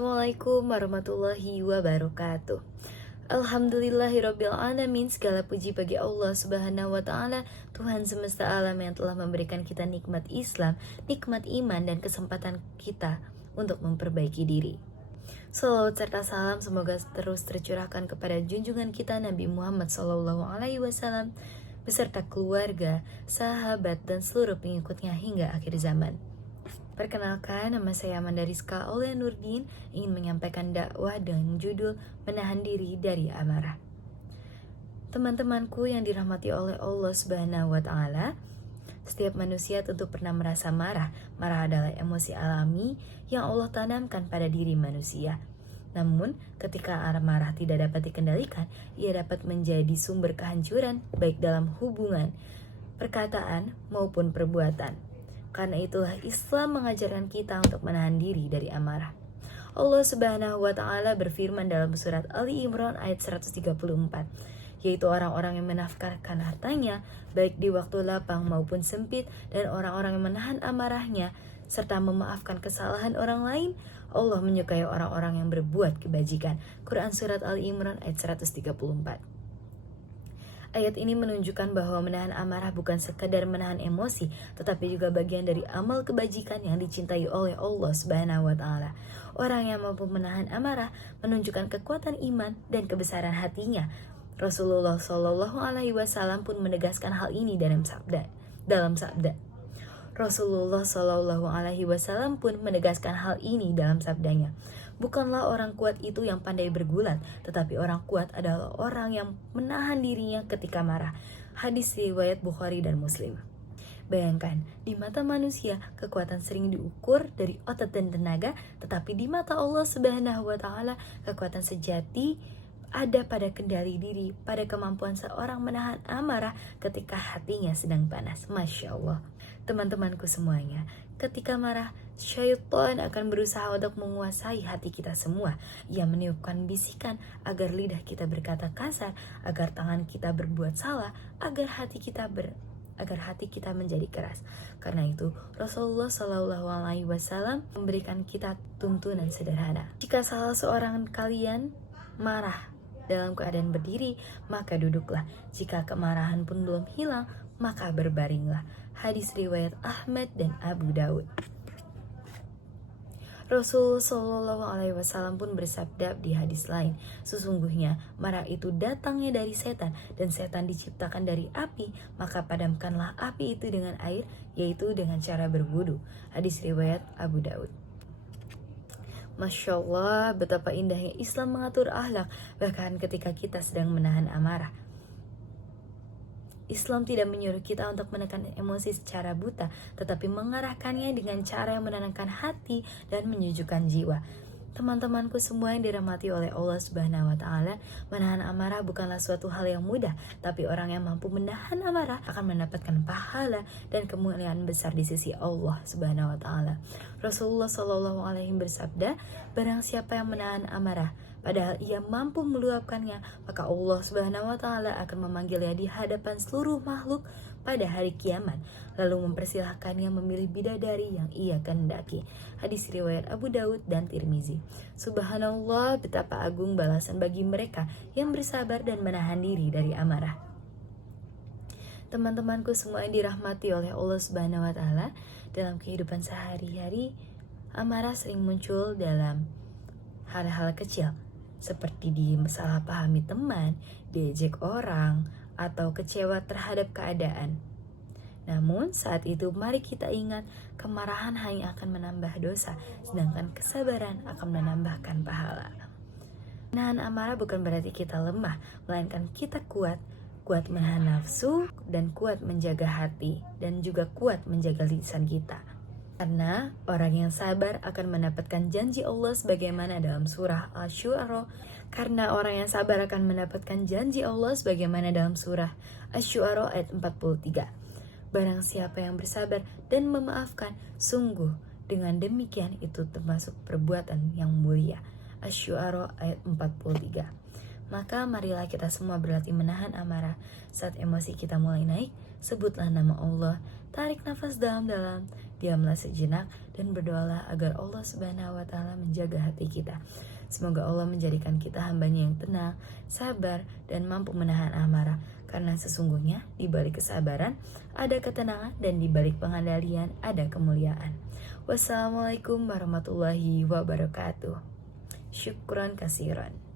Assalamualaikum warahmatullahi wabarakatuh. Alhamdulillahirabbil alamin. Segala puji bagi Allah Subhanahu wa taala, Tuhan semesta alam yang telah memberikan kita nikmat Islam, nikmat iman dan kesempatan kita untuk memperbaiki diri. Salawat serta salam semoga terus tercurahkan kepada junjungan kita Nabi Muhammad SAW beserta keluarga, sahabat dan seluruh pengikutnya hingga akhir zaman. Perkenalkan, nama saya Amanda Rizka Aulia Nurdin, ingin menyampaikan dakwah dengan judul Menahan Diri dari Amarah. Teman-temanku yang dirahmati oleh Allah Subhanahu wa taala, setiap manusia tentu pernah merasa marah. Marah adalah emosi alami yang Allah tanamkan pada diri manusia. Namun, ketika amarah tidak dapat dikendalikan, ia dapat menjadi sumber kehancuran baik dalam hubungan, perkataan maupun perbuatan. Karena itulah Islam mengajarkan kita untuk menahan diri dari amarah. Allah Subhanahu wa taala berfirman dalam surat Ali Imran ayat 134, yaitu orang-orang yang menafkahkan hartanya baik di waktu lapang maupun sempit, dan orang-orang yang menahan amarahnya serta memaafkan kesalahan orang lain. Allah menyukai orang-orang yang berbuat kebajikan. Quran surat Ali Imran ayat 134. Ayat ini menunjukkan bahwa menahan amarah bukan sekadar menahan emosi, tetapi juga bagian dari amal kebajikan yang dicintai oleh Allah Subhanahu wa taala. Orang yang mampu menahan amarah menunjukkan kekuatan iman dan kebesaran hatinya. Rasulullah Shallallahu alaihi wasallam pun menegaskan hal ini dalam sabda. Rasulullah Shallallahu alaihi wasallam pun menegaskan hal ini dalam sabdanya. Bukanlah orang kuat itu yang pandai bergulat, tetapi orang kuat adalah orang yang menahan dirinya ketika marah. Hadis riwayat Bukhari dan Muslim. Bayangkan, di mata manusia, kekuatan sering diukur dari otot dan tenaga, tetapi di mata Allah Subhanahu wa taala, kekuatan sejati ada pada kendali diri, pada kemampuan seorang menahan amarah ketika hatinya sedang panas. Masya Allah. Teman-temanku semuanya, ketika marah, syaitan akan berusaha untuk menguasai hati kita semua. Ia meniupkan bisikan agar lidah kita berkata kasar, agar tangan kita berbuat salah, agar hati kita menjadi keras. Karena itu, Rasulullah Shallallahu alaihi wasallam memberikan kita tuntunan sederhana. Jika salah seorang kalian marah dalam keadaan berdiri, maka duduklah. Jika kemarahan pun belum hilang, maka berbaringlah. Hadis riwayat Ahmad dan Abu Daud. Rasul Shallallahu alaihi wasallam pun bersabda di hadis lain, sesungguhnya marah itu datangnya dari setan, dan setan diciptakan dari api, maka padamkanlah api itu dengan air, yaitu dengan cara berwudu. Hadis riwayat Abu Daud. Masya Allah, betapa indahnya Islam mengatur akhlak, bahkan ketika kita sedang menahan amarah. Islam tidak menyuruh kita untuk menekan emosi secara buta, tetapi mengarahkannya dengan cara yang menenangkan hati dan menyejukkan jiwa. Teman-temanku semua yang dirahmati oleh Allah Subhanahu wa taala, menahan amarah bukanlah suatu hal yang mudah, tapi orang yang mampu menahan amarah akan mendapatkan pahala dan kemuliaan besar di sisi Allah Subhanahu wa taala. Rasulullah Shallallahu alaihi bersabda, barang siapa yang menahan amarah padahal ia mampu meluapkannya, maka Allah Subhanahu wa taala akan memanggilnya di hadapan seluruh makhluk pada hari kiamat, lalu mempersilahkannya memilih bidadari yang ia kehendaki. Hadis riwayat Abu Daud dan Tirmizi. Subhanallah, betapa agung balasan bagi mereka yang bersabar dan menahan diri dari amarah. Teman-temanku semua yang dirahmati oleh Allah Subhanahu wa taala, dalam kehidupan sehari-hari, amarah sering muncul dalam hal-hal kecil, seperti disalahpahami teman, diejek orang, atau kecewa terhadap keadaan. Namun saat itu mari kita ingat, kemarahan hanya akan menambah dosa, sedangkan kesabaran akan menambahkan pahala. Menahan amarah bukan berarti kita lemah, melainkan kita kuat menahan nafsu, dan kuat menjaga hati, dan juga kuat menjaga lisan kita. Karena orang yang sabar akan mendapatkan janji Allah sebagaimana dalam surah Asy-Syu'ara. Karena orang yang sabar akan mendapatkan janji Allah sebagaimana dalam surah Asy-Syu'ara ayat 43. Barang siapa yang bersabar dan memaafkan, sungguh dengan demikian itu termasuk perbuatan yang mulia. Asy-Syu'ara ayat 43. Maka marilah kita semua berlatih menahan amarah. Saat emosi kita mulai naik, sebutlah nama Allah, tarik nafas dalam-dalam, Diamlah sejenak dan berdoalah agar Allah Subhanahu wa Ta'ala menjaga hati kita. Semoga Allah menjadikan kita hambanya yang tenang, sabar, dan mampu menahan amarah. Karena sesungguhnya di balik kesabaran ada ketenangan dan di balik pengendalian ada kemuliaan. Wassalamualaikum warahmatullahi wabarakatuh. Syukran kasiran.